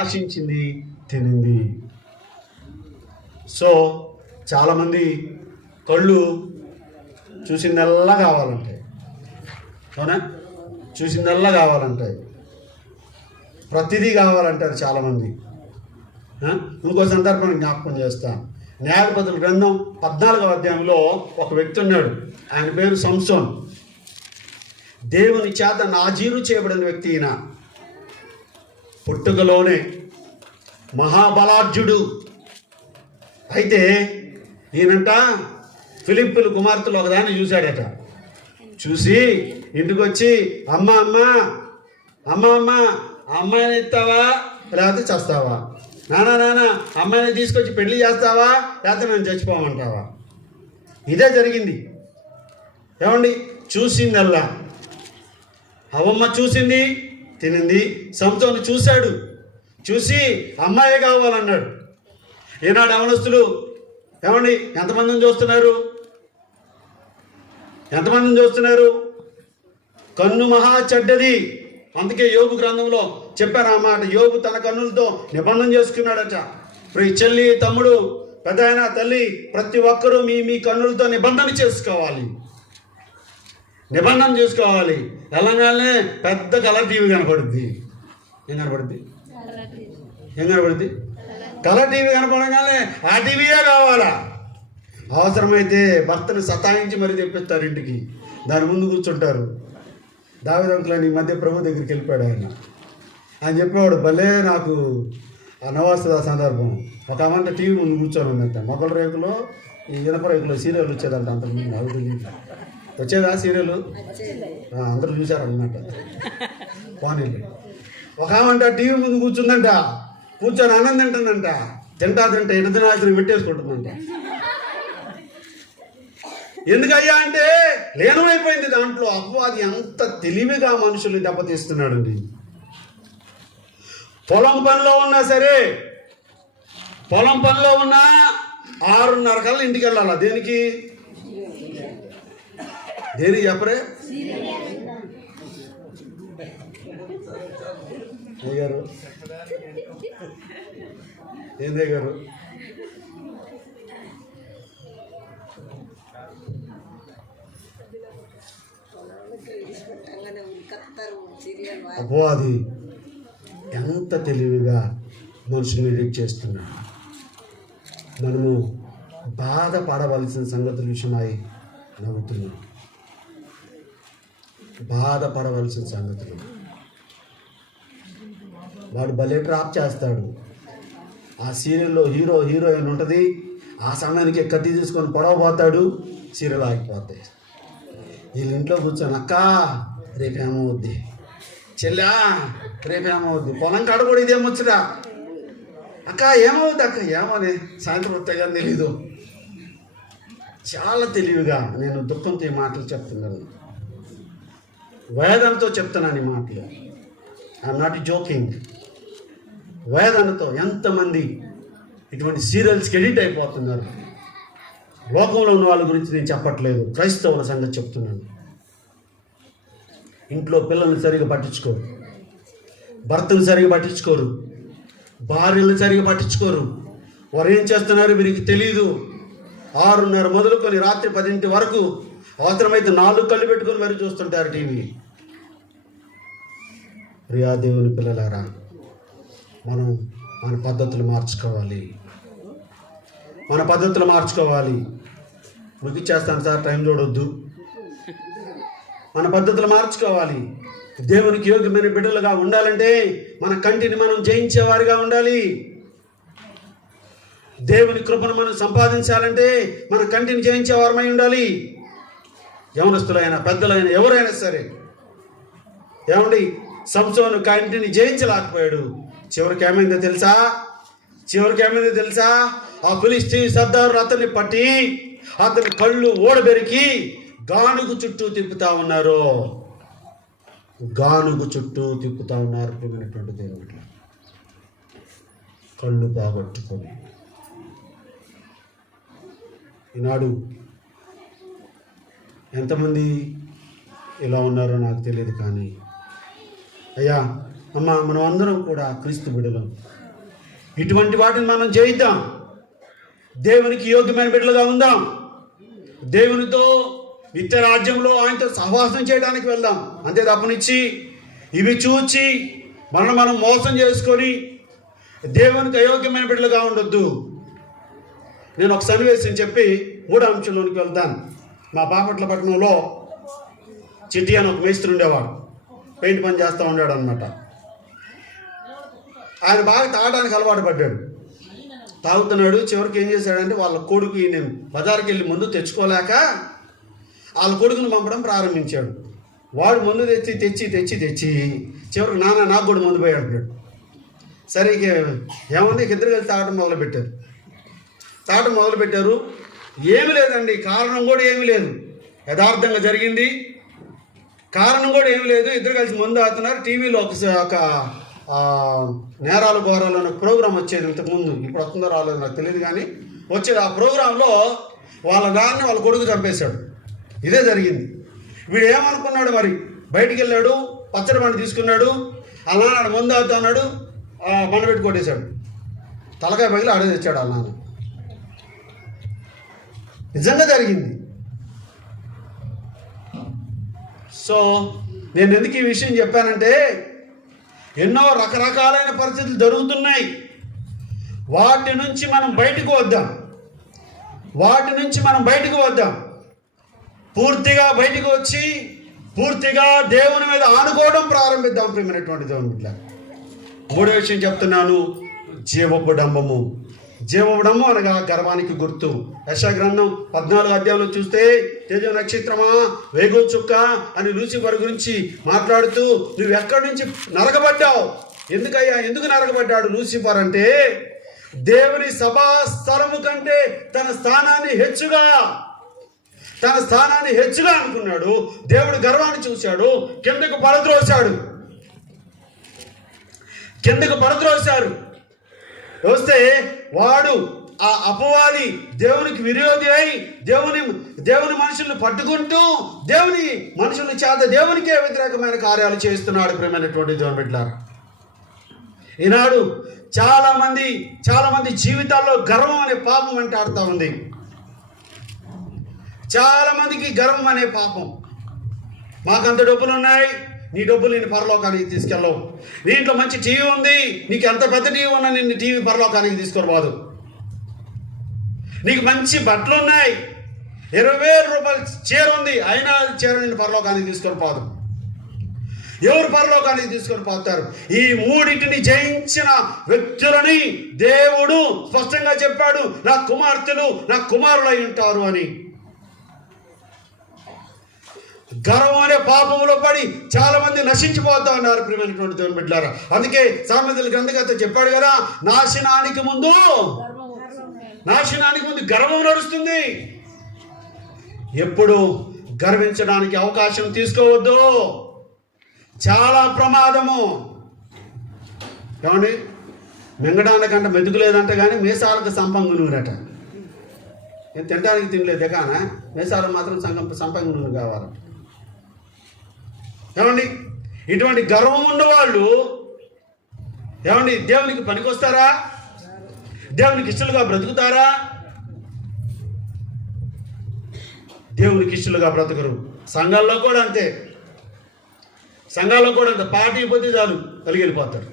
ఆశించింది తినింది. సో చాలామంది కళ్ళు చూసిందల్లా కావాలంటాయి, అవునా? చూసిందల్లా కావాలంటాయి, ప్రతిదీ కావాలంటారు చాలామంది. ఇంకో సందర్భం జ్ఞాపకం చేస్తాను. న్యాయాధిపతుల గ్రంథం 14వ అధ్యాయంలో ఒక వ్యక్తి ఉన్నాడు. ఆయన పేరు సంసోన్. దేవుని చేత నాజీరు చేయబడిన వ్యక్తి. ఈయన పుట్టుకలోనే మహాబలాఢ్యుడు. అయితే ఈయనంట ఫిలిప్పుల కుమార్తెలు ఒకదాన్ని చూశాడట. చూసి ఇంటికి వచ్చి అమ్మ అమ్మ అమ్మ అమ్మ అమ్మాయిని ఇస్తావా లేకపోతే చస్తావా? నాన్న అమ్మాయిని తీసుకొచ్చి పెళ్లి చేస్తావా లేకపోతే మేము చచ్చిపోమంటావా? ఇదే జరిగింది. ఏమండి, చూసిందల్లా అవమ్మ చూసింది తినింది. సంసోను చూశాడు, చూసి అమ్మాయే కావాలన్నాడు. ఈనాడు యవనస్తులు ఏమండి ఎంతమందిని చూస్తున్నారు? కన్ను మహా చెడ్డది. అందుకే యోబు గ్రంథంలో చెప్పారు ఆ మాట. యోబు తన కన్నులతో నిబంధన చేసుకున్నాడట. ఈ చెల్లి, తమ్ముడు, పెద్ద ఆయన, తల్లి, ప్రతి ఒక్కరూ మీ కన్నులతో నిబంధన చేసుకోవాలి. ఎలాగానే పెద్ద కలర్ టీవీ కనపడుద్ది. ఏం కనపడుద్ది? కలర్ టీవీ కనపడగానే ఆ టీవీయే కావాలా. అవసరమైతే భర్తను సతాయించి మరీ తెప్పిస్తారు ఇంటికి. దాని ముందు కూర్చుంటారు. దావీదంకులని ఈ మధ్య ప్రభు దగ్గరికి వెళ్ళిపోయాడు. ఆయన చెప్పేవాడు, భలే నాకు ఆ నవాస్తుల సందర్భం. ఒక అమ్మంట టీవీ ముందు కూర్చొని ఉందంట. మొగల రేకులో ఈ ఇనప రేకులో సీరియల్ వచ్చేదంట. అంతకుముందు నాకు తెలియదు. వచ్చేదా సీరియల్? అందరూ చూశారన్నమాట. పోనీళ్ళు. ఒక ఆమంట టీవీ ముందు కూర్చుందంట. కూర్చొని అన్నం తింటుందంట. తింటా ఎడదినాశనం పెట్టేసుకుంటుందంట. ఎందుకయ్యా అంటే లీనమైపోయింది దాంట్లో. అపవాది ఎంత తెలివిగా మనుషుల్ని దెబ్బతీస్తున్నాడండి. పొలం పనిలో ఉన్నా సరే, పొలం పనిలో ఉన్నా 6:30 కల్లా ఇంటికి వెళ్ళాలా. దేనికి చెప్పరే గారు? ఏందే గారు? అపవాది ఎంత తెలివిగా మనుషుల్ని రీడ్ చేస్తున్నాడు. మనము బాధపడవలసిన సంగతుల విషయమై నవ్వుతున్నాం. బాధపడవలసిన సంగతులు. వాడు భలే ట్రాప్ చేస్తాడు. ఆ సీరియల్లో హీరోయిన్ ఉంటుంది. ఆ సమయానికి కత్తి తీసుకొని పొడవబోతాడు. సీరియల్ ఆగిపోతాయి. వీళ్ళ ఇంట్లో కూర్చొని అక్క రేపేమవుద్ది, చెల్లా రేపేమవుద్ది, పొలం కాడ కూడా ఇదేమొచ్చురా అక్క, ఏమవుద్ది అక్క, ఏమోనే సాయంత్రం వస్తాయి కానీ తెలీదు. చాలా తెలివిగా నేను దుఃఖంతో ఈ మాటలు చెప్తున్నాను, వేదనతో చెప్తున్నాను ఈ మాటలు. I'm not joking. వేదనతో ఎంతమంది ఇటువంటి సీరియల్స్కి ఎడిట్ అయిపోతున్నారు. లోకంలో ఉన్న వాళ్ళ గురించి నేను చెప్పట్లేదు, క్రైస్తవుల సంగతి చెప్తున్నాను. ఇంట్లో పిల్లల్ని సరిగా పట్టించుకోరు, భర్తను సరిగా పట్టించుకోరు, భార్యలను సరిగా పట్టించుకోరు. వారు ఏం చేస్తున్నారు వీరికి తెలియదు. 6:30 మొదలుకొని రాత్రి 10 వరకు అవసరమైతే 4 కళ్ళు పెట్టుకొని మరి చూస్తుంటారు టీవీ. ప్రియా దేవుని పిల్లలారా, మనం మన పద్ధతులు మార్చుకోవాలి. ముగిచ్చేస్తాను సార్, టైం చూడొద్దు. మన పద్ధతులు మార్చుకోవాలి. దేవునికి యోగ్యమైన బిడ్డలుగా ఉండాలంటే మన కంటిని మనం జయించేవారిగా ఉండాలి. దేవుని కృపను మనం సంపాదించాలంటే మన కంటిని జయించేవారమై ఉండాలి. యవనస్తులైనా పెద్దలైనా ఎవరైనా సరే. ఏమండి, సంసోను కంటిని జయించలేకపోయాడు. చివరికి ఏమైందో తెలుసా? ఆ ఫిలిష్తీ సర్దారు అతన్ని పట్టి అతని కళ్ళు ఓడబెరికి గానుగు చుట్టూ తిప్పుతా ఉన్నారు. ప్రియమైనటువంటి దేవుడు, కళ్ళు బాగొట్టుకొని. ఈనాడు ఎంతమంది ఇలా ఉన్నారో నాకు తెలియదు, కానీ అయ్యా అమ్మ, మనం అందరం కూడా క్రీస్తు బిడ్డలం. ఇటువంటి వాటిని మనం చేయిద్దాం. దేవునికి యోగ్యమైన బిడ్డలుగా ఉందాం. దేవునితో నిత్య రాజ్యంలో ఆయనతో సహవాసం చేయడానికి వెళ్దాం. అంతే తప్పనిచ్చి ఇవి చూచి మనం మోసం చేసుకొని దేవునికి అయోగ్యమైన బిడ్డలుగా ఉండొద్దు. నేను ఒక సన్నివేశం చెప్పి 3వ అంశంలోనికి వెళ్తాను. మా బాపట్ల పట్టణంలో చిట్టి అని ఒక మేస్త్రి ఉండేవాడు. పెయింట్ పని చేస్తూ ఉన్నాడు అనమాట. ఆయన బాగా తాగడానికి అలవాటు పడ్డాడు. తాగుతున్నాడు. చివరికి ఏం చేశాడంటే వాళ్ళ కొడుకు, నేను బజార్కి వెళ్ళి మందు తెచ్చుకోలేక వాళ్ళ కొడుకుని పంపడం ప్రారంభించాడు. వాడు మందు తెచ్చి చివరికి నాకు కూడా మందు పోయి అంటాడు. సరే ఏముంది, ఇద్దరు కలిసి తాగడం మొదలుపెట్టారు. ఏమి లేదండి, కారణం కూడా ఏమీ లేదు. యథార్థంగా జరిగింది. కారణం కూడా ఏమీ లేదు. ఇద్దరు కలిసి మందు తాగుతున్నారు. టీవీలో ఒక నేరాలు ఘోరాలు అనే ప్రోగ్రాం వచ్చేది ఇంతకుముందు. ఇప్పుడు వస్తుందో రాలేదు నాకు తెలియదు, కానీ వచ్చేది. ఆ ప్రోగ్రాంలో వాళ్ళ నాన్న వాళ్ళ కొడుకు చంపేశాడు. ఇదే జరిగింది. వీడు ఏమనుకున్నాడు మరి, బయటికి వెళ్ళాడు, పచ్చడి బండి తీసుకున్నాడు, అలా నాన్న మందు తాగుతా అన్నాడు, బండ పెట్టి కొట్టేశాడు. తలకాయ పగిలి ఆడే తెచ్చాడు వాళ్ళ నాన్న. నిజంగా జరిగింది. సో నేను ఎందుకు ఈ విషయం చెప్పానంటే, ఎన్నో రకరకాలైన పరిస్థితులు జరుగుతున్నాయి. వాటి నుంచి మనం బయటకు వద్దాం. పూర్తిగా బయటకు వచ్చి పూర్తిగా దేవుని మీద ఆనుకోవడం ప్రారంభిద్దాం. ప్రియమైనటువంటి దేవుని బిడ్డ, 3వ విషయం చెప్తున్నాను. జీవబడంబము అనగా గర్వానికి గుర్తు. యెషయా గ్రంథం 14వ అధ్యాయంలో చూస్తే, తేజ నక్షత్రమా, వేగు చుక్క అని లూసిఫర్ గురించి మాట్లాడుతూ, నువ్వు ఎక్కడి నుంచి నరకబడ్డావు? ఎందుకు నరకబడ్డాడు లూసిఫర్ అంటే, దేవుని సభా స్థలము కంటే తన స్థానాన్ని హెచ్చుగా అనుకున్నాడు. దేవుడు గర్వాన్ని చూశాడు, కిందకు పడద్రోశాడు. వస్తే వాడు ఆ అపవాది దేవునికి విరోధి అయి దేవుని మనుషులను పట్టుకుంటూ దేవుని మనుషుల చేత దేవునికే వ్యతిరేకమైన కార్యాలు చేస్తున్నాడు. ప్రియమైనటువంటి దేవుని బిడ్డలారా, ఈనాడు చాలా మంది జీవితాల్లో గర్వం అనే పాపం వెంటాడుతూ ఉంది. చాలా మందికి గర్వం అనే పాపం. మాకంత డబ్బులు ఉన్నాయి, నీ డబ్బులు నేను పరలోకానికి తీసుకెళ్ళవు. నీ ఇంట్లో మంచి టీవీ ఉంది, నీకు ఎంత పెద్ద టీవీ ఉన్నా నిన్ను టీవీ పరలోకానికి తీసుకురాదు. నీకు మంచి బట్టలు ఉన్నాయి, 20,000 రూపాయల చీర ఉంది, అయినా చీర నిన్ను పరలోకానికి తీసుకొని పోదు. ఎవరు పరలోకానికి తీసుకొని పోతారు? ఈ మూడింటిని జయించిన వ్యక్తులని దేవుడు స్పష్టంగా చెప్పాడు, నా కుమార్తెలు నా కుమారులై ఉంటారు అని. గర్వం అనే పాపంలో పడి చాలా మంది నశించిపోతా ఉన్నారు. ప్రియమైనటువంటి దేవుని బిడ్డలారా, అందుకే సామెతల గ్రంథకర్త చెప్పాడు కదా, నాశనానికి ముందు గర్వం నడుస్తుంది. ఎప్పుడు గర్వించడానికి అవకాశం తీసుకోవద్దు, చాలా ప్రమాదము. ఏమండి, మింగడానికంటే మెతుకు లేదంట, కానీ మీసాలకు సంపంగు నూనెట. నేను తినడానికి తినలేదు కానీ మీసాలకు మాత్రం సంపంగు నూనె కావాలంట. ఏమండి, ఇటువంటి గర్వం ఉన్నవాళ్ళు ఏమండి దేవునికి పనికొస్తారా? దేవునికి ఇష్టలుగా బ్రతుకుతారా? దేవునికి ఇష్టలుగా బ్రతకరు. సంఘాల్లో కూడా అంతే. పార్టీ పోతే చాలు అలిగెళ్ళిపోతారు.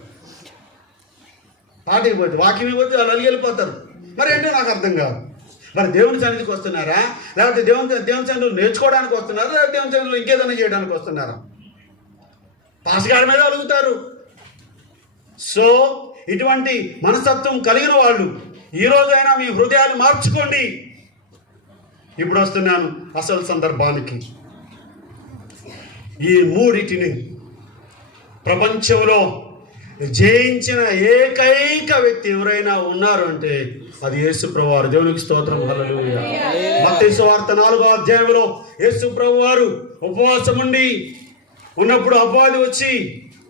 వాక్యం పోతే వాళ్ళు అలిగెళ్ళిపోతారు. మరి ఏంటో నాకు అర్థం కాదు. మరి దేవుని సన్నిధికి వస్తున్నారా, లేకపోతే దేవుని సన్నిధిలో నేర్చుకోవడానికి వస్తున్నారా, లేకపోతే దేవుని సన్నిధిలో ఇంకేదైనా చేయడానికి వస్తున్నారా? పాస్గాడి మీద అలుగుతారు. సో ఇటువంటి మనస్తత్వం కలిగిన వాళ్ళు ఈరోజైనా మీ హృదయాలు మార్చుకోండి. ఇప్పుడు వస్తున్నాను అసలు సందర్భానికి. ఈ మూడిటిని ప్రపంచంలో జయించిన ఏకైక వ్యక్తి ఎవరైనా ఉన్నారు అంటే అది యేసు ప్రభువారు. దేవునికి స్తోత్రం, హల్లెలూయా. మత్తయి సువార్త 4వ అధ్యాయంలో యేసు ప్రభువారు ఉపవాసం ఉన్నప్పుడు అపవాది వచ్చి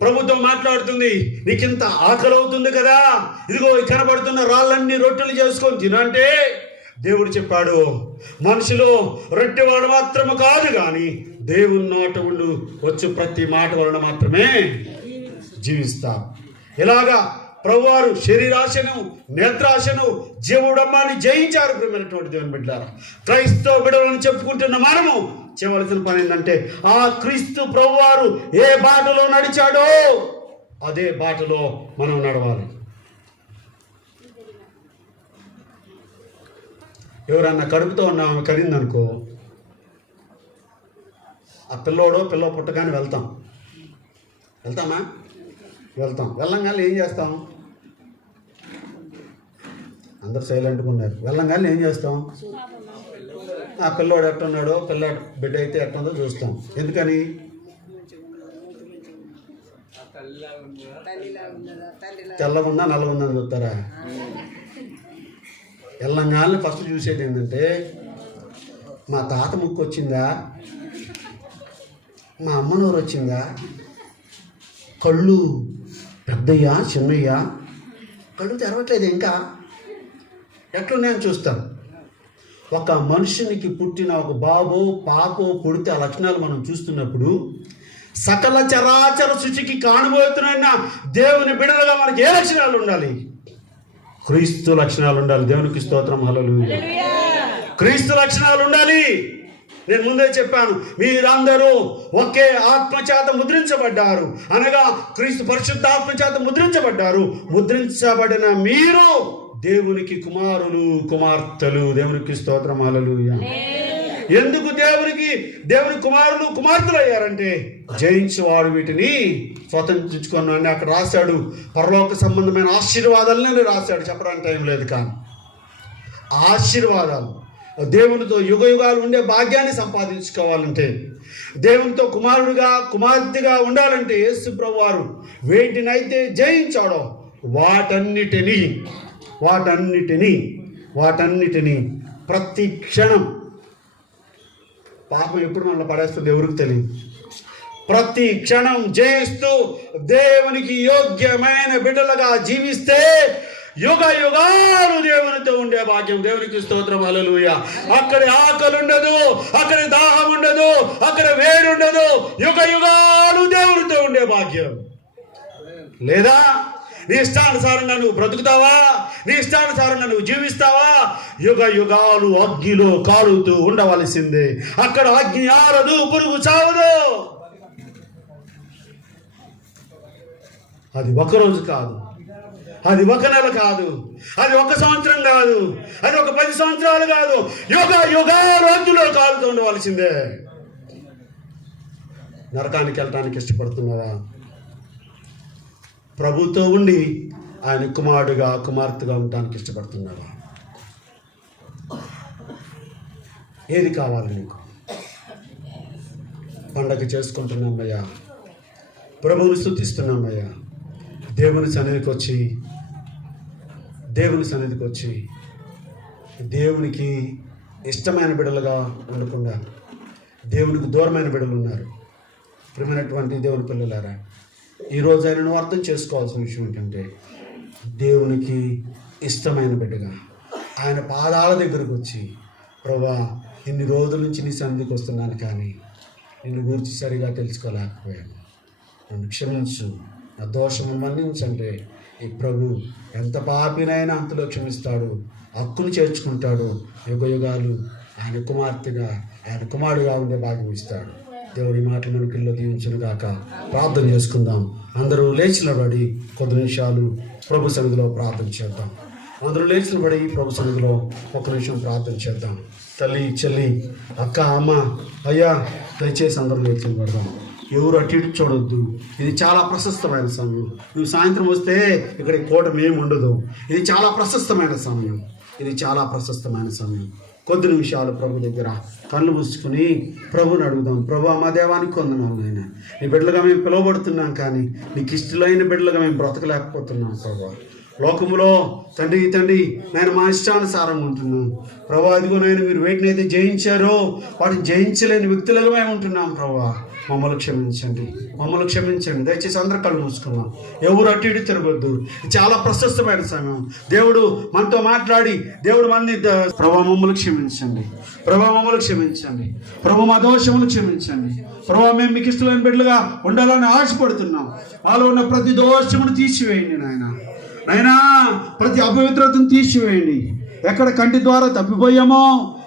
ప్రభుతో మాట్లాడుతుంది, నీకింత ఆకలి అవుతుంది కదా, ఇదిగో కనబడుతున్న రాళ్ళన్నీ రొట్టెలు చేసుకొని తినంటే దేవుడు చెప్పాడు, మనుషులు రొట్టెవాడు మాత్రము కాదు కానీ దేవుని నోట ఉండు వచ్చు ప్రతి మాట వలన మాత్రమే జీవిస్తారు. ఇలాగా ప్రభువారు శరీరాశను, నేత్రాశను, జీవుడమ్మాన్ని జయించారు. ప్రియమైనటువంటి దేవుని బిడ్డలారా, క్రైస్తవ బిడ్డలను చెప్పుకుంటున్న మనము చేయవలసిన పని ఏంటంటే ఆ క్రీస్తు ప్రభువారు ఏ బాటలో నడిచాడో అదే బాటలో మనం నడవాలి. ఎవరన్నా కడుపుతో ఉన్న ఆమె కడిందనుకో, ఆ పిల్ల పుట్టగానే వెళ్తామా? వెళ్ళంగానే ఏం చేస్తాం? అందరు సైలెంట్గా ఉన్నారు. వెళ్ళంగానే ఏం చేస్తాం? ఆ పిల్లోడు ఎట్టున్నాడో, బిడ్డ అయితే ఎట్టుందో చూస్తాం. ఎందుకని? తెల్లగుందా నల్లగుందా అని చూస్తారా? వెళ్ళంగానే ఫస్ట్ చూసేది ఏంటంటే మా తాత ముక్కు వచ్చిందా, మా అమ్మ నోరు వచ్చిందా, కళ్ళు పెద్దయ్యా చిన్నయ్యా, కళ్ళు తెరవట్లేదు ఇంకా, ఎట్లున్నాయని చూస్తాం. ఒక మనుషునికి పుట్టిన ఒక బాబో పాపో పుడితే ఆ లక్షణాలు మనం చూస్తున్నప్పుడు సకల చరాచర శుచికి కానుబోతున్న దేవుని బిడ్డలుగా మనకి ఏ లక్షణాలు ఉండాలి? క్రీస్తు లక్షణాలు ఉండాలి. దేవునికి స్తోత్రం, హల్లెలూయా. క్రీస్తు లక్షణాలు ఉండాలి. నేను ముందే చెప్పాను, మీరందరూ ఒకే ఆత్మచేత ముద్రించబడ్డారు, అనగా క్రీస్తు పరిశుద్ధాత్మ చేత ముద్రించబడ్డారు. ముద్రించబడిన మీరు దేవునికి కుమారులు కుమార్తెలు. దేవునికి స్తోత్రం, హల్లెలూయా. ఎందుకు దేవుని కుమారులు కుమార్తెలు అయ్యారంటే జయించేవాడు వీటిని స్వతంత్రించుకున్నాను అక్కడ రాశాడు. పరలోక సంబంధమైన ఆశీర్వాదాలనే రాశాడు, చెప్పడానికి టైం లేదు. కానీ ఆశీర్వాదాలు దేవునితో యుగయుగాలు ఉండే భాగ్యాన్ని సంపాదించుకోవాలంటే, దేవునితో కుమారుడిగా కుమార్తెగా ఉండాలంటే యేసు ప్రభువారు వేటినైతే జయించాడో వాటన్నిటినీ ప్రతి క్షణం, పాపం ఎప్పుడు మనల్ని పడేస్తుంది ఎవరికి తెలియదు, ప్రతి క్షణం జయిస్తూ దేవునికి యోగ్యమైన బిడ్డలుగా జీవిస్తే యుగ యుగాలు దేవునితో ఉండే భాగ్యం. దేవునికి స్తోత్రం, హల్లెలూయా. అక్కడ ఆకలి ఉండదు, అక్కడ దాహం ఉండదు, అక్కడ వేడి ఉండదు. యుగ యుగాలు దేవునితో ఉండే భాగ్యం. లేదా నీ ఇష్టానుసారంగా నువ్వు బ్రతుకుతావా? నీ ఇష్టానుసారంగా నువ్వు జీవిస్తావా? యుగ యుగాలు అగ్నిలో కాలుతూ ఉండవలసిందే. అక్కడ అగ్ని ఆరదు, పురుగు చావదు. అది ఒకరోజు కాదు, అది ఒక నెల కాదు, అది ఒక సంవత్సరం కాదు, అది ఒక 10 సంవత్సరాలు కాదు. యుగ యుగాలు అగ్నిలో కాలుతూ ఉండవలసిందే. నరకానికి వెళ్ళటానికి ఇష్టపడుతున్నావా? ప్రభుతో ఉండి ఆయన కుమారుడుగా కుమార్తెగా ఉండటానికి ఇష్టపడుతున్నావా? ఏది కావాలి నీకు? పండగ చేసుకుంటున్నామయ్యా, ప్రభువుని స్తుతిస్తున్నామయ్యా, దేవుని సన్నిధికి వచ్చి దేవునికి ఇష్టమైన బిడ్డలుగా ఉండకుండా దేవునికి దూరమైన బిడ్డలు ఉన్నారు. ప్రియమైనటువంటి దేవుని పిల్లలారా, ఈరోజు ఆయనను అర్థం చేసుకోవాల్సిన విషయం ఏంటంటే, దేవునికి ఇష్టమైన బిడ్డగా ఆయన పాదాల దగ్గరకు వచ్చి, ప్రభువా ఇన్ని రోజుల నుంచి నీ సన్నిధికి వస్తున్నాను, కానీ నిన్ను గురించి సరిగా తెలుసుకోలేకపోయాను, నన్ను క్షమించు, నా దోషము మన్నించంటే ఈ ప్రభు ఎంత పాపినైనా అంతలో క్షమిస్తాడు, హక్కును చేర్చుకుంటాడు. యుగ యుగాలు ఆయన కుమార్తెగా ఆయన కుమారుడుగా ఉండే భాగ్యం ఇస్తాడు. దేవుడి మాటలు మనకిల్లో దీవించును గాక. ప్రార్థన చేసుకుందాం. అందరూ లేచినబడి కొద్ది నిమిషాలు ప్రభు సన్నిధిలో ప్రార్థన చేద్దాం. అందరూ లేచినబడి ప్రభు సన్నిధిలో 1 నిమిషం ప్రార్థన చేద్దాం. తల్లి, చెల్లి, అక్క, అమ్మ, అయ్యా, దయచేసి అందరూ లేచినబడదాం. ఎవరు అటు ఇటు చూడొద్దు. ఇది చాలా ప్రశస్తమైన సమయం. నువ్వు సాయంత్రం వస్తే ఇక్కడ కూటమి ఏమి ఉండదు. ఇది చాలా ప్రశస్తమైన సమయం. కొద్ది నిమిషాలు ప్రభు దగ్గర కళ్ళు మూసుకుని ప్రభుని అడుగుదాం. ప్రభు, మా దేవానికి వందనాలు నాయన. నీ బిడ్డలుగా మేము పిలువబడుతున్నాం, కానీ నీకు ఇష్టమైన బిడ్డలుగా మేము బ్రతకలేకపోతున్నాం ప్రభు. లోకములో తండ్రి నేను మా ఇష్టానుసారంగా ఉంటున్నాం ప్రభు. అదిగో నేను మీరు వేటినైతే జయించారో వాటిని జయించలేని వ్యక్తులుగా మేము ఉంటున్నాం ప్రభు. మమ్మల్ని క్షమించండి, మమ్మల్ని క్షమించండి. దయచేసి అందరూ కళ్ళు మూసుకున్నాం, ఎవరు అటు ఇటు తిరగొద్దు. చాలా ప్రశస్తమైన సమయం. దేవుడు మనతో మాట్లాడి దేవుడు మనని ప్రభా మమ్మల్ని క్షమించండి, ప్రభా మమ్మల్ని క్షమించండి, ప్రభు మా దోషములు క్షమించండి. ప్రభా మేము మీకు ఇష్టమైన బిడ్డలుగా ఉండాలని ఆశపడుతున్నాం. నాలో ఉన్న ప్రతి దోషమును తీసివేయండి నాయనా, ప్రతి అపవిత్రతను తీసివేయండి. ఎక్కడ కంటి ద్వారా తప్పిపోయామో,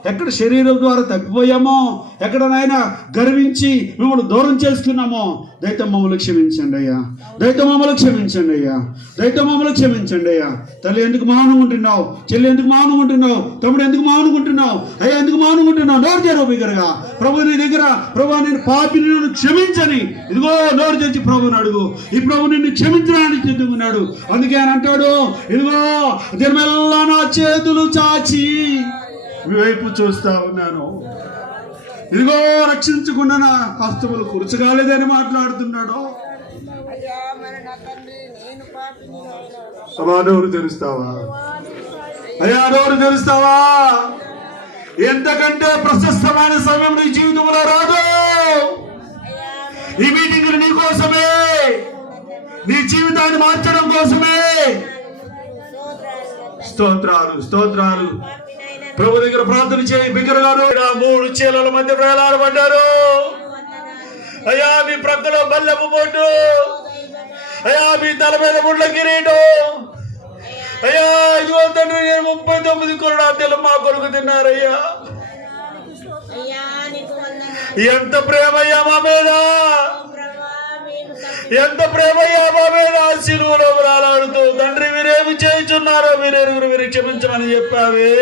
ఎక్కడ శరీరం ద్వారా తప్పిపోయామో, ఎక్కడనైనా గర్వించి మిమ్మల్ని దూరం చేసుకున్నామో దయతో మమ్మల్ని క్షమించండి అయ్యా, దయతో మమ్మల్ని క్షమించండి అయ్యా, దయతో మమ్మల్ని క్షమించండి అయ్యా. తల్లి ఎందుకు మౌనం ఉంటున్నావు, చెల్లి ఎందుకు మౌనం ఉంటున్నావు, తమ్ముడు ఎందుకు మౌనం ఉంటున్నావు, అయ్యా ఎందుకు మౌనం ఉంటున్నావు? నోరు తెరవు బిగ్గరగా. ప్రభు నీ దగ్గర, ప్రభు నేను పాపిని నన్ను క్షమించని ఇదిగో నోరు తెచ్చి ప్రభుని అడుగు. ఈ ప్రభు నిన్ను క్షమించడానికి చెందుకున్నాడు. అందుకే ఆయన అంటాడు, ఇదిగో దినమెల్లా నా చేతులు చాచి మీ వైపు చూస్తా ఉన్నాను, ఇదిగో రక్షించుకున్న నా హస్తములు కురుచగాలేదని మాట్లాడుతున్నాడు. నోరు తెరుస్తావా అయ్యా, నోరు తెరుస్తావా? ఎంతకంటే ప్రశస్తమైన సమయం నీ జీవితంలో రాదు. ఈ మీటింగ్ నీ కోసమే, నీ జీవితాన్ని మార్చడం కోసమే. స్తోత్రాలు, స్తోత్రాలు. ప్రభు దగ్గర ప్రార్థన చేయి బిగ్గరగా. 3 చీలల మధ్య వేలాడబడ్డారు. అయ్యా మీ ప్రక్కలో బల్లెపు బొట్టు, అయ్యా మీ తల మీద ముళ్ళ కిరీటం. అయ్యా ఇదిగో తండ్రి, నేను 39 కొరడాలు మా కొరకు తిన్నారయ్యా. ఎంత ప్రేమయ్యా మా మీద, ఎంత ప్రేమయ్యా మా మీద. శిలువలో వేలాడుతూ తండ్రి మీరేమి చేయుచున్నారో మీరెరుగురు, మీరు క్షమించమని చెప్పావే.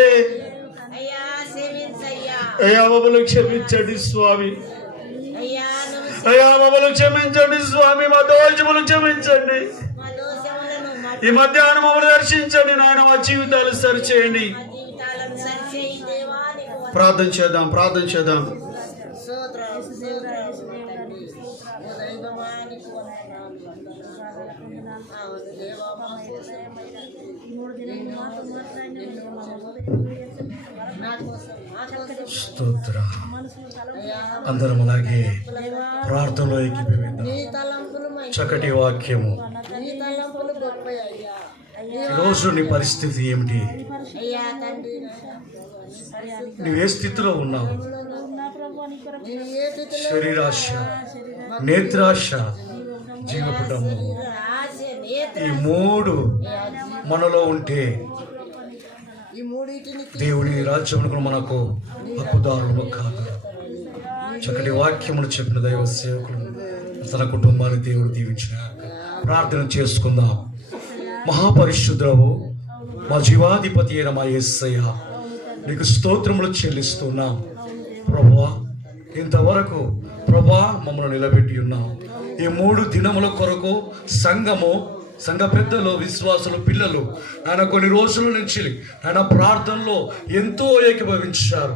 అయ్యా మమ్మల్ని క్షమించండి స్వామి, అయ్యా మమ్మల్ని క్షమించండి స్వామి, మా దోషములు క్షమించండి. ఈ మధ్యాహ్నం మమ్మల్ని దర్శించండి నాయన, మా జీవితాలు సరిచేయండి. ప్రార్థన చేద్దాం, ప్రార్థన చేద్దాం. స్తోత్ర. అందరం అలాగే ప్రార్థనలో ఏకీభవిద్దాం. చక్కటి వాక్యము. ఈరోజు నీ పరిస్థితి ఏమిటి? నువ్వే స్థితిలో ఉన్నావు? శరీరాశ, నేత్రాశ, జీవపుటము, ఈ 3 మనలో ఉంటే దేవుని రాజ్యమునకు మనకు హక్కుదారులు కాదు. చక్కటి వాక్యమును చెప్పిన దైవ సేవకులు తన కుటుంబాన్ని దేవుడు దీవించిన ప్రార్థన చేసుకుందాం. మహాపరిశుద్ధుడవు, మా జీవాధిపతి అయిన మా యేసయ్య, నీకు స్తోత్రములు చెల్లిస్తున్నాం ప్రభువా. ఇంతవరకు ప్రభువా మమ్మల్ని నిలబెట్టి ఉన్నాం. ఈ 3 దినముల కొరకు సంఘ పెద్దలు, విశ్వాసులు, పిల్లలు ఆయన కొన్ని రోజుల నుంచి ఆయన ప్రార్థనలో ఎంతో ఏకీభవించారు.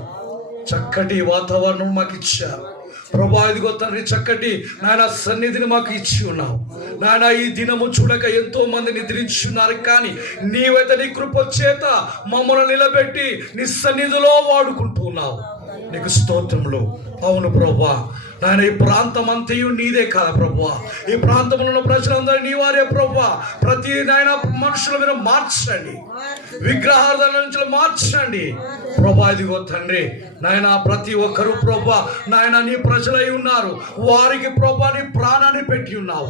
చక్కటి వాతావరణం మాకు ఇచ్చారు ప్రభా. ఇదిగో తండ్రి, చక్కటి నాయన సన్నిధిని మాకు ఇచ్చి ఉన్నావు నాయన. ఈ దినము చూడక ఎంతో మంది నిద్రించున్నారు, కానీ నీవైతే నీ కృప చేత మమ్మల్ని నిలబెట్టి నీ సన్నిధిలో వాడుకుంటూ ఉన్నావు. నీకు స్తోత్రములు. అవును ప్రభా నాయన, ఈ ప్రాంతం అంతయు నీదే కాదా ప్రభువా? ఈ ప్రాంతంలో ఉన్న ప్రజలందరూ నీ వారే ప్రభువా. ప్రతి నాయన మనుషుల మీద మార్చండి, విగ్రహాల నుంచి మార్చండి ప్రభా. ఇదిగో తండ్రి నాయన, ప్రతి ఒక్కరు ప్రభా నాయన నీ ప్రజలై ఉన్నారు. వారికి ప్రభా నీ ప్రాణాన్ని పెట్టి ఉన్నావు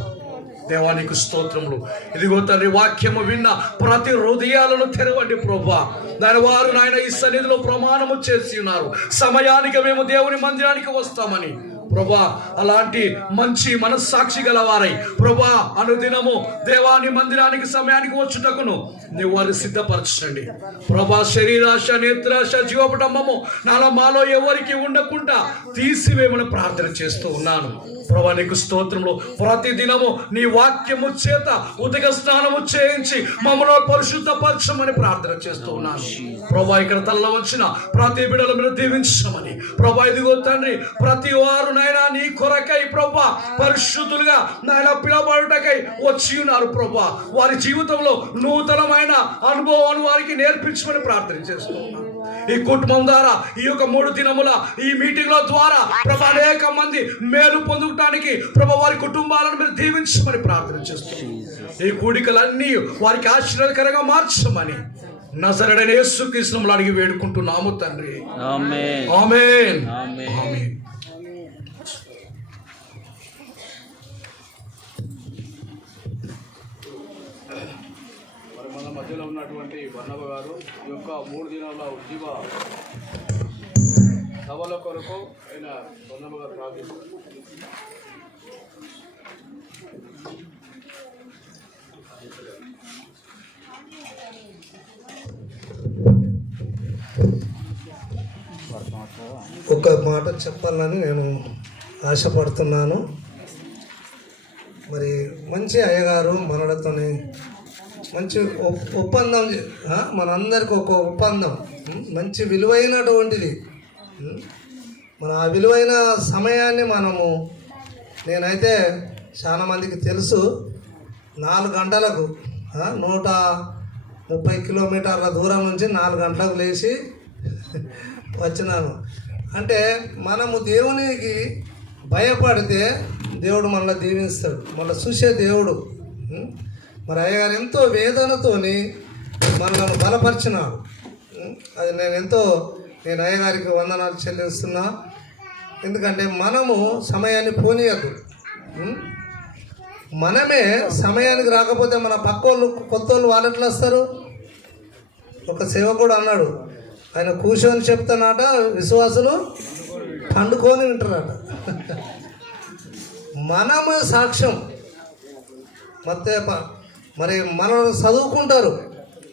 దేవానికి స్తోత్రములు. ఇదిగో తండ్రి, వాక్యము విన్న ప్రతి హృదయాలను తెరవండి ప్రభా. దాని వారు నాయన ఈ సన్నిధిలో ప్రమాణము చేసి ఉన్నారు, సమయానికి మేము దేవుని మందిరానికి వస్తామని ప్రభా. అలాంటి మంచి మనస్సాక్షి గలవారై ప్రభా అనుదినము దేవాని మందిరానికి సమయానికి వచ్చుటకును నీవు వారిని సిద్ధపరచండి ప్రభా. శరీరాశ, నేత్రాశ, జీవపటమ్మము నాలో మాలో ఎవరికి ఉండకుండా తీసివేయమని ప్రార్థన చేస్తూ ఉన్నాను ప్రభా. నీకు స్తోత్రములు. ప్రతి దినము నీ వాక్యము చేత ఉదక స్నానము చేయించి మమ్మల్ని పరిశుద్ధపరచమని ప్రార్థన చేస్తూ ఉన్నాను ప్రభా. ఇక్కడ తల్ల వచ్చిన ప్రతి బిడ్డల మీద దీవించమని ప్రభా. ఇదిగో తండ్రి, ప్రతి వారు నాయన నీ కొరకై ప్రభా పరిశుద్ధులుగా నాయన పిలబడుటకై వచ్చి ఉన్నారు ప్రభా. వారి జీవితంలో నూతనమైన అనుభవాన్ని వారికి నేర్పించమని ప్రార్థన చేస్తూ ఉన్నాను. ఈ కుటుంబం ద్వారా ఈ యొక్క 3 దినముల ఈ మీటింగ్ల ద్వారా ప్రభా అనేక మంది మేలు పొందుట పాల్గొనడానికి ప్రభు వారి కుటుంబాలను మీరు దీవించమని ప్రార్థన చేస్తున్నాం. ఈ కూడికలన్నీ వారికి ఆశీర్వాదకరంగా మార్చమని నజరేయుడైన యేసుక్రీస్తు నామములో అడిగి వేడుకుంటున్నాము తండ్రి. ఆమేన్. ఆమేన్. ఆమేన్. ఆమేన్. మన మధ్యలో ఉన్నటువంటి బర్నబ గారు ఈ యొక్క 3 దినాల ఉద్యమ సభల కొరకు ఆయన బర్నబ గారు ప్రార్థిస్తారు. ఒక మాట చెప్పాలని నేను ఆశపడుతున్నాను. మరి మంచి అయ్యగారు మనలతోని మంచి ఒప్పందం, మనందరికి ఒక ఒప్పందం, మంచి విలువైనటువంటిది. మన ఆ విలువైన సమయాన్ని నేనైతే చాలా మందికి తెలుసు, 4 గంటలకు 130 కిలోమీటర్ల దూరం నుంచి 4 గంటలకు లేచి వచ్చినాను. అంటే మనము దేవునికి భయపడితే దేవుడు మనల్ని దీవిస్తాడు, మనల్ని చూసే దేవుడు. మరి అయ్యగారు ఎంతో వేదనతోని మనల్ని బలపరిచినాడు. అది నేను అయ్యగారికి వందనాలు చెల్లిస్తున్నా. ఎందుకంటే మనము సమయాన్ని పోనీయద్దు. మనమే సమయానికి రాకపోతే మన పక్కోళ్ళు కొత్తోళ్ళు వాళ్ళు ఎట్లా వస్తారు? ఒక సేవకుడు అన్నాడు, ఆయన కూర్చొని చెప్తానట, విశ్వాసులు పండుకొని వింటారట. మనము సాక్ష్యం. మరి మనల్ని చదువుకుంటారు,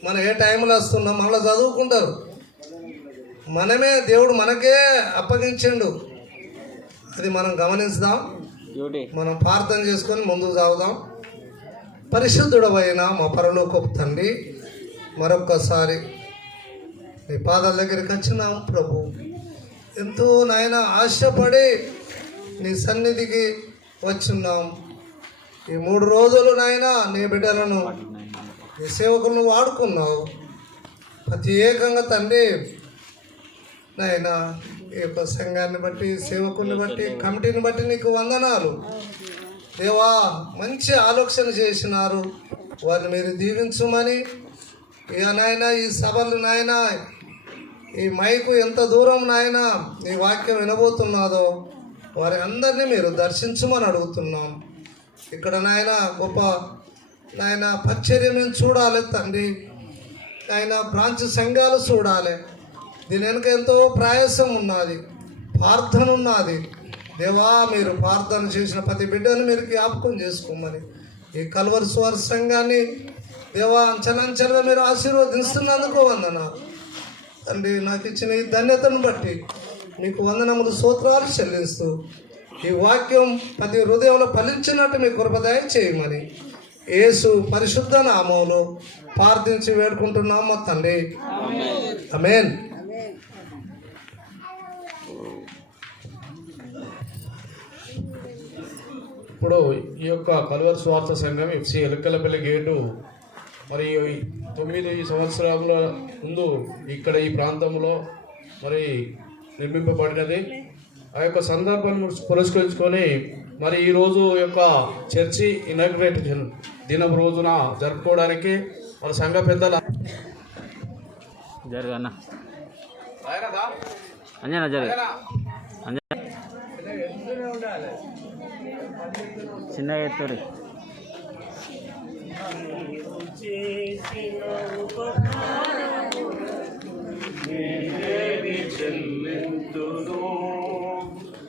మనం ఏ టైంలో వస్తున్నాం మనల్ని చదువుకుంటారు. మనమే దేవుడు మనకే అప్పగించిండు, అది మనం గమనించుదాం. మనం ప్రార్థన చేసుకొని ముందుకు సాగుదాం. పరిశుద్ధుడవైన మా పరలోకపు తండ్రి, మరొక్కసారి నీ పాదాల దగ్గరికి వచ్చినాం ప్రభు. ఎంతో నాయన ఆశపడి నీ సన్నిధికి వచ్చున్నాం. ఈ 3 రోజులు నాయన నీ బిడ్డలను నీ సేవకులను వాడుకున్నావు ప్రత్యేకంగా తండ్రి. నాయన ఈ యొక్క సంఘాన్ని బట్టి, సేవకుల్ని బట్టి, కమిటీని బట్టి నీకు వందనాలు దేవా. మంచి ఆలోచన చేసినారు, వారిని మీరు దీవించమని. ఇక నాయన ఈ సభలు నాయన, ఈ మైకు ఎంత దూరం నాయన నీ వాక్యం వినబోతున్నాదో వారి అందరినీ మీరు దర్శించమని అడుగుతున్నాం. ఇక్కడ నాయన గొప్ప నాయన పరిచర్య మేము చూడాలి తండ్రి. నాయన బ్రాంచ్ సంఘాలు చూడాలి. దీని వెనుక ఎంతో ప్రయాసం ఉన్నది, ప్రార్థన ఉన్నది దేవా. మీరు ప్రార్థన చేసిన ప్రతి బిడ్డను మీరు జ్ఞాపకం చేసుకోమని ఈ కల్వరి సువార్త సంఘాన్ని దేవా అంచనంచలుగా మీరు ఆశీర్వదిస్తున్నందుకు వందనాలు తండ్రి. నాకు ఇచ్చిన ఈ ధన్యతను బట్టి మీకు వందనములు, స్తోత్రాలు చెల్లిస్తూ ఈ వాక్యం ప్రతి హృదయంలో ఫలించినట్టు మీ కృపదయ చేయమని యేసు పరిశుద్ధ నామములో ప్రార్థించి వేడుకుంటున్నాము తండ్రి. ఆమేన్. ఇప్పుడు ఈ యొక్క కల్వరి సువార్త సంఘం FC ఎలకలపల్లి గేటు మరి 9 సంవత్సరాల ముందు ఇక్కడ ఈ ప్రాంతంలో మరి నిర్మింపబడినది. ఆ యొక్క సందర్భాన్ని పురస్కరించుకొని మరి ఈరోజు యొక్క చర్చి ఇనాగ్రేషన్ దినం రోజున జరుపుకోవడానికి మన సంఘ పెద్దల జరగన్నా అంజనా జరగ చిన్నగా ఎత్తురి.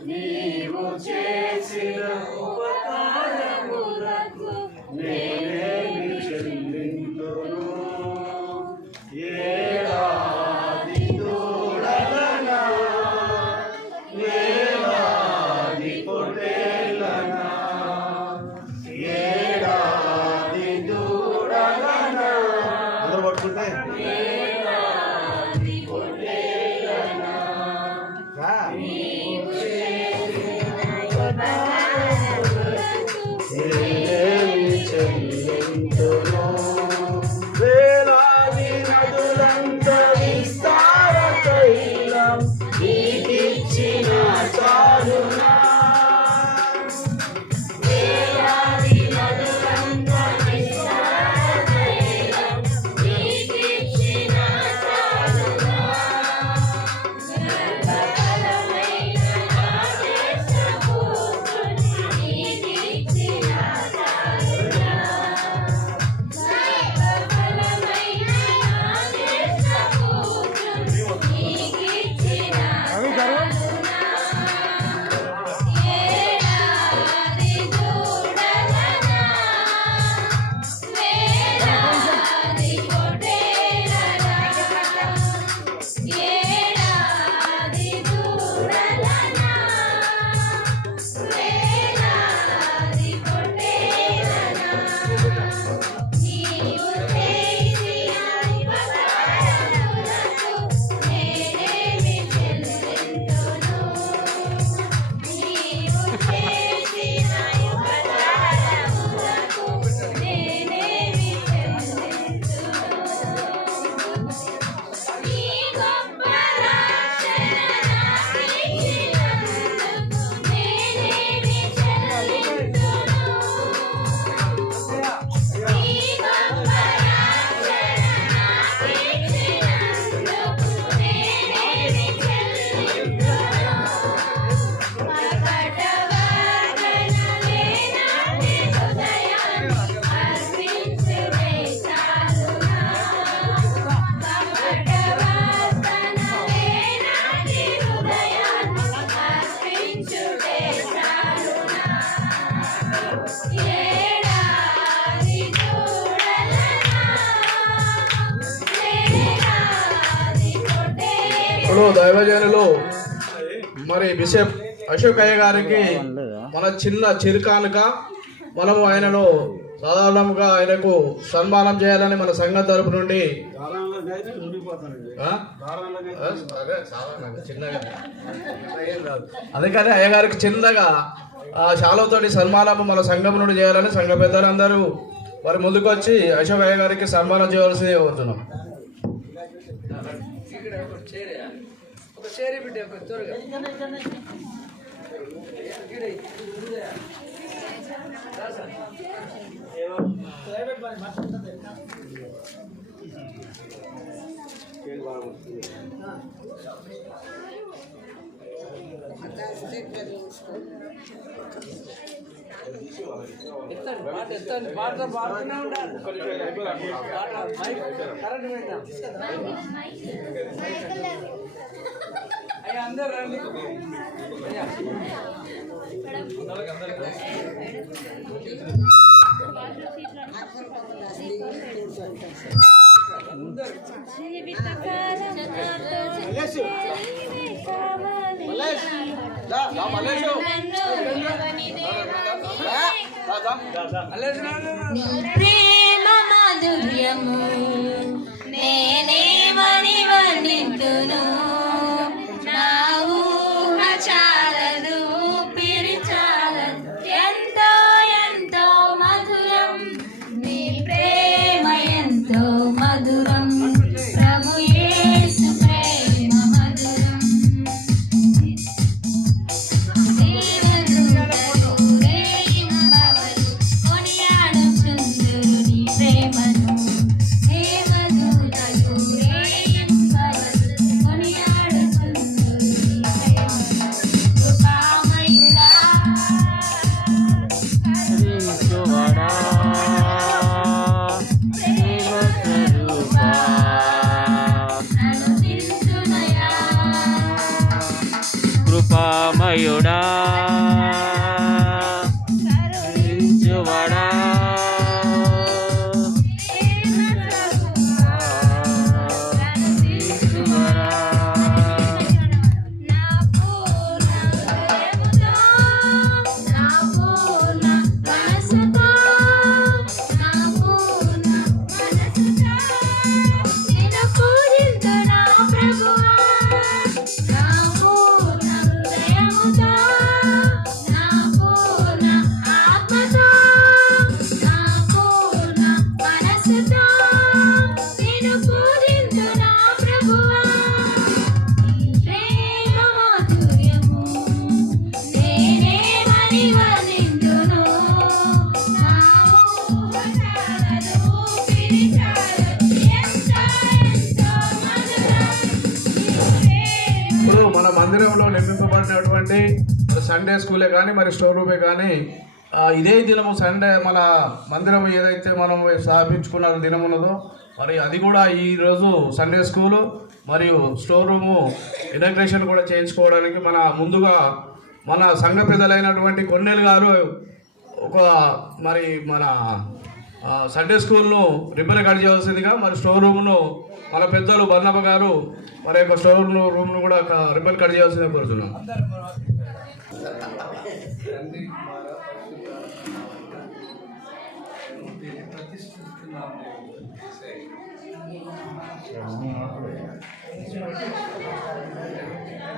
నీవు చేసిన ఉపకారములకు నేనేమి చెల్లింతును? ఏడాది దూడలనా, వేలాది పొట్టేళ్ళనా, ఏడాది దూడలనా, అందరూ పట్టుకుంటే వేలాది పొట్టేళ్ళనా, ఇప్పుడు దైవజనులు మరి బిషప్ అశోక్ అయ్య గారికి మన చిన్న చిరుకానుక మనము ఆయనను సాధారణంగా ఆయనకు సన్మానం చేయాలని మన సంఘం తరపు నుండి అందుకని అయ్యగారికి చిన్నగా శాలువతోటి సన్మానం మన సంఘం నుండి చేయాలని సంఘ పెద్దలందరూ మరి ముందుకు వచ్చి అశోక్ అయ్య గారికి సన్మానం చేయవలసింది కోరుతున్నాం. ప్రేమ మాధుర్యము నేనేమని వర్ణింతును, నా ఊహ చాలదు, ఊపిరి చాలదు, ఎంతో ఎంతో మధురం నీ ప్రేమ, ఎంతో మధురం ప్రభు యేసు ప్రేమ మధురం. కృపామయుడా కరుణించువాడా ఇప్పుడు మన మందిరంలో నిర్మింపబడినటువంటి సండే స్కూలే కానీ మరి స్టోర్ రూమే కానీ ఇదే దినము సండే మన మందిరం ఏదైతే మనం స్థాపించుకున్న దినం ఉన్నదో మరి అది కూడా ఈరోజు సండే స్కూలు మరియు స్టోర్ రూము ఇనాగ్రేషన్ కూడా చేయించుకోవడానికి ముందుగా మన సంఘ పెద్దలైనటువంటి కొన్నేలు గారు మరి మన సండే స్కూల్ను రిబ్బన్ కట్ చేయవలసిందిగా, మరి స్టోర్ రూమ్ను మన పెద్దలు బర్ణప్ప గారు మరి యొక్క స్టోర్ రూమ్ను కూడా రిబ్బన్ కట్ చేయాల్సిందిగా కోరుతున్నాం.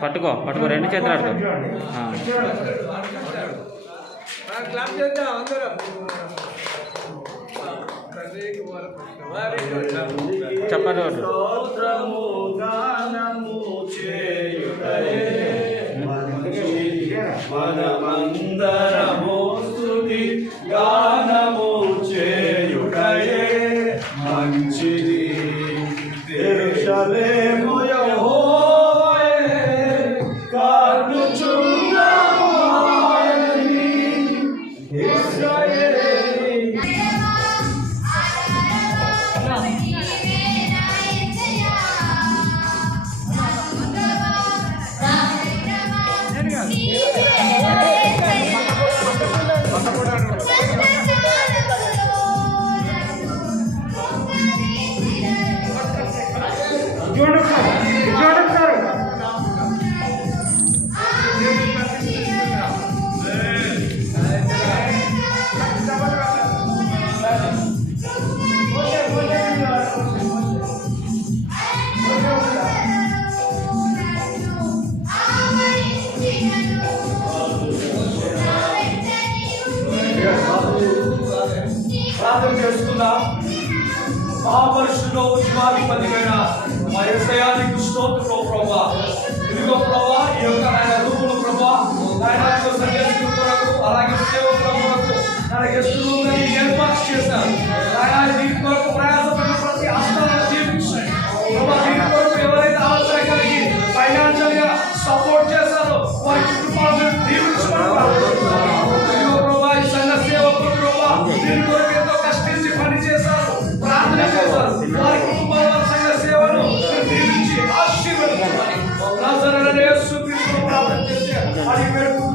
పట్టుకో పట్టుకో, రెండు చేతులు ఆడుకో. చెప్పండి. మనమందరము స్తుతి గానము చేయుటయే మంచిది. యెరూషలేము యెహోవాయే కాచుచున్నాడని ఇశ్రాయేలు చూడండి సేనాధిపతిమైన మా యేసయ్యానికి స్తోత్రం ప్రభా. ఇదిగో ప్రభా, ఈ యొక్క ఆయన రూపులు ప్రభా, ఆయన సందేశం కొరకు అలాగే సేవకులకు ఆయన గెస్టులు ఏర్పాటు చేశారు. ఆయన దీని కొరకు ప్రయాసపడిన ప్రతి హస్తాలను దీవించి ప్రభా, దీని కొరకు ఎవరైతే ఆలోచన కలిగి ఫైనాన్షియల్ గా సపోర్ట్ చేశారో వారి కుటుంబాలను దీవించమని ప్రార్థిస్తున్నాను. ఇదిగో ప్రభా, ఈ సంఘ సేవకులు ప్రభా, దీని కొరకు ఎంతో కష్టించి పని చేశారు, ప్రార్థన చేశారు. వారి కుటుంబాల సంఘ సేవను దీవించి ఆశీర్వదించమని నజరేయుడైన యేసుక్రీస్తును ప్రార్థన చేసి అడిగి వేడుకుంటున్నాను.